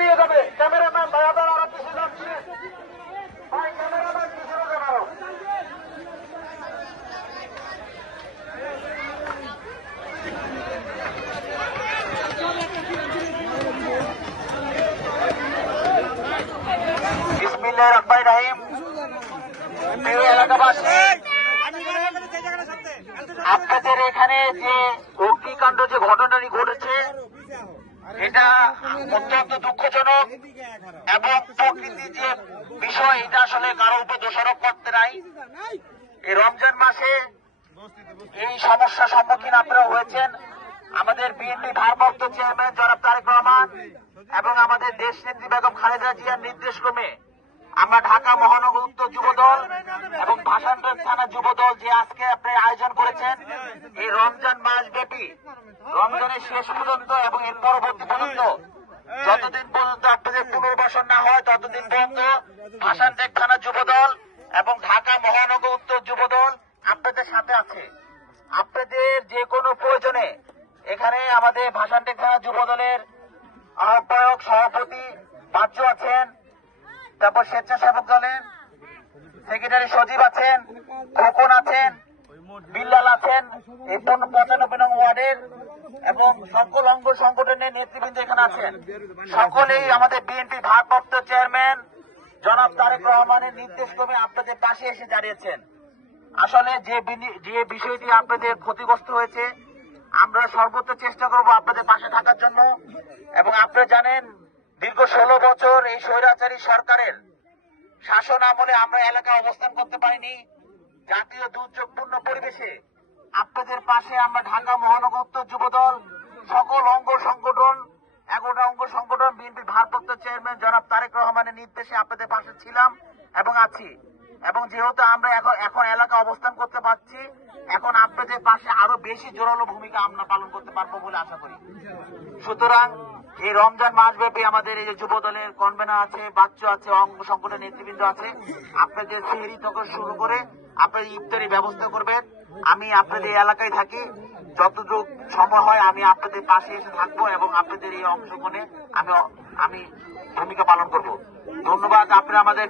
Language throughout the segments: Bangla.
নিয়ে যাবে ক্যামেরাম্যান ভাইয়াদের আরো কিছু যাচ্ছি ভাই ক্যামেরাম্যান কিছু কেন বিসমিল্লাহির রহমানির রহিম। প্রিয় এলাকাবাসী, আপনাদের এখানে যে অগ্নিকাণ্ড যে ঘটনাটি ঘটেছে এটা অত্যন্ত দুঃখজনক এবং প্রকৃতি যে বিষয় এটা আসলে কারো উপর দোষারোপ করতে নাই। এই রমজান মাসে এই সমস্যার সম্মুখীন আপনারা হয়েছেন। আমাদের বিএনপি ভারপ্রাপ্ত চেয়ারম্যান জনাব তারেক রহমান এবং আমাদের দেশ নেত্রী বেগম খালেদা জিয়ার নির্দেশক্রমে আমরা ঢাকা মহানগর উত্তর যুবদল এবং ভাসানট্যাঙ্ক থানা যুবদল যে আজকে আপনি আয়োজন করেছেন এই রমজান মাস ব্যাপী রমজানের শেষ পর্যন্ত এবং এর পরবর্তী পর্যন্ত যতদিন পর্যন্ত আপনাদের পুনর্বাসন না হয় ততদিন পর্যন্ত ভাসানট্যাঙ্ক থানা যুবদল এবং ঢাকা মহানগর উত্তর যুবদল আপনাদের সাথে আছে। আপনাদের যে কোনো প্রয়োজনে এখানে আমাদের ভাসানট্যাঙ্ক থানা যুবদলের আহ্বায়ক সভাপতি বাচ্চু আছেন, তারপর স্বেচ্ছাসেবক দলের সেক্রেটারি সজীব আছেন, খোকন আছেন, বিল্লাল আছেন, এই 95 নং ওয়ার্ডের এবং সকল অঙ্গ সংগঠনের নেতৃবৃন্দ এখানে আছেন। সকলেই আমাদের বিএনপি ভারপ্রাপ্ত চেয়ারম্যান জনাব তারেক রহমানের নির্দেশক্রমে আপনাদের পাশে এসে দাঁড়িয়েছেন। আসলে যে বিষয়টি আপনাদের ক্ষতিগ্রস্ত হয়েছে আমরা সর্বোচ্চ চেষ্টা করব আপনাদের পাশে থাকার জন্য। এবং আপনারা জানেন দীর্ঘ 16 বছর এই স্বৈরাচারী সরকারের শাসন আমলে আমরা এলাকায় অবস্থান করতে পারিনি। জাতীয় দুর্যোগপূর্ণ পরিবেশে আপনাদের পাশে আমরা ঢাকা মহানগর উত্তর যুবদল সকল অঙ্গ সংগঠন 11টা অঙ্গ সংগঠন বিএনপির ভারপ্রাপ্ত চেয়ারম্যান জনাব তারেক রহমানের নির্দেশে আপনাদের পাশে ছিলাম এবং আছি। এবং যেহেতু আমরা এখন এলাকা অবস্থান করতে পারছি এখন আপনাদের পাশে আরো বেশি জোরালো ভূমিকা আমরা পালন করতে পারবো বলে আশা করি। সুতরাং এই রমজান মাস ব্যাপী আমাদের এই যে যুব দলের কনভেনার আছে, বাচ্চু আছে, অঙ্গ সংগঠনের নেতৃবৃন্দ আছে, আপনাদের সেহরি থেকে শুরু করে আপনাদের ইফতারি ব্যবস্থা করবেন। আমি আপনাদের এলাকায় থাকি, যতটুকু সময় হয় আমি আপনাদের পাশে এসে থাকবো এবং আপনাদের এই অংশগ্রহণে আমি ভূমিকা পালন করব। ধন্যবাদ। আপনারা আমাদের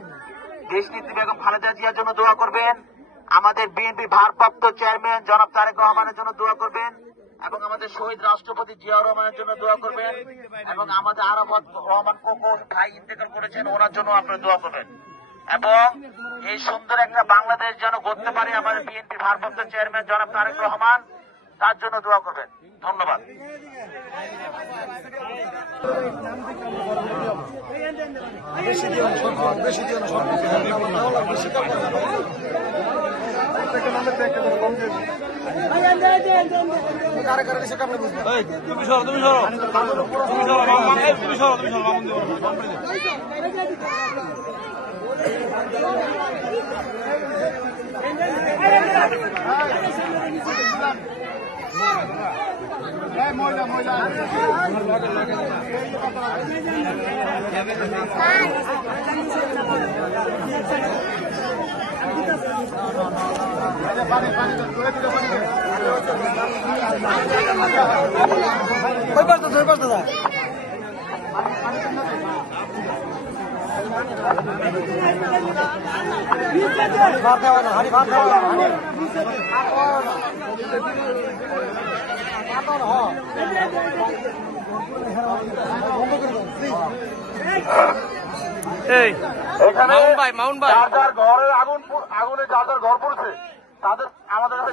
দেশ নেত্রী বেগম খালেদা জিয়ার জন্য দোয়া করবেন, আমাদের বিএনপি ভারপ্রাপ্ত চেয়ারম্যান জনাব তারেক রহমানের জন্য দোয়া করবেন এবং আমাদের শহীদ রাষ্ট্রপতি জিয়াউর রহমানের জন্য দোয়া করবেন এবং আমাদের আরাফাত রহমান কোকো ভাই ইন্তেকাল করেছেন ওনার জন্য আপনারা দোয়া করবেন। এবং এই সুন্দর একটা বাংলাদেশ যেন গড়তে পারে আমাদের বিএনপি ভারপ্রাপ্ত চেয়ারম্যান জনাব তারেক রহমান তার জন্য দোয়া করবেন। ধন্যবাদ। ময়লা ময়লা পানি পানি ভাত দেওয়া না হারি ভাত দেওয়া এখানে যার যার ঘরের আগুনে যার যার ঘর পড়ছে তাদের আমাদের কাছে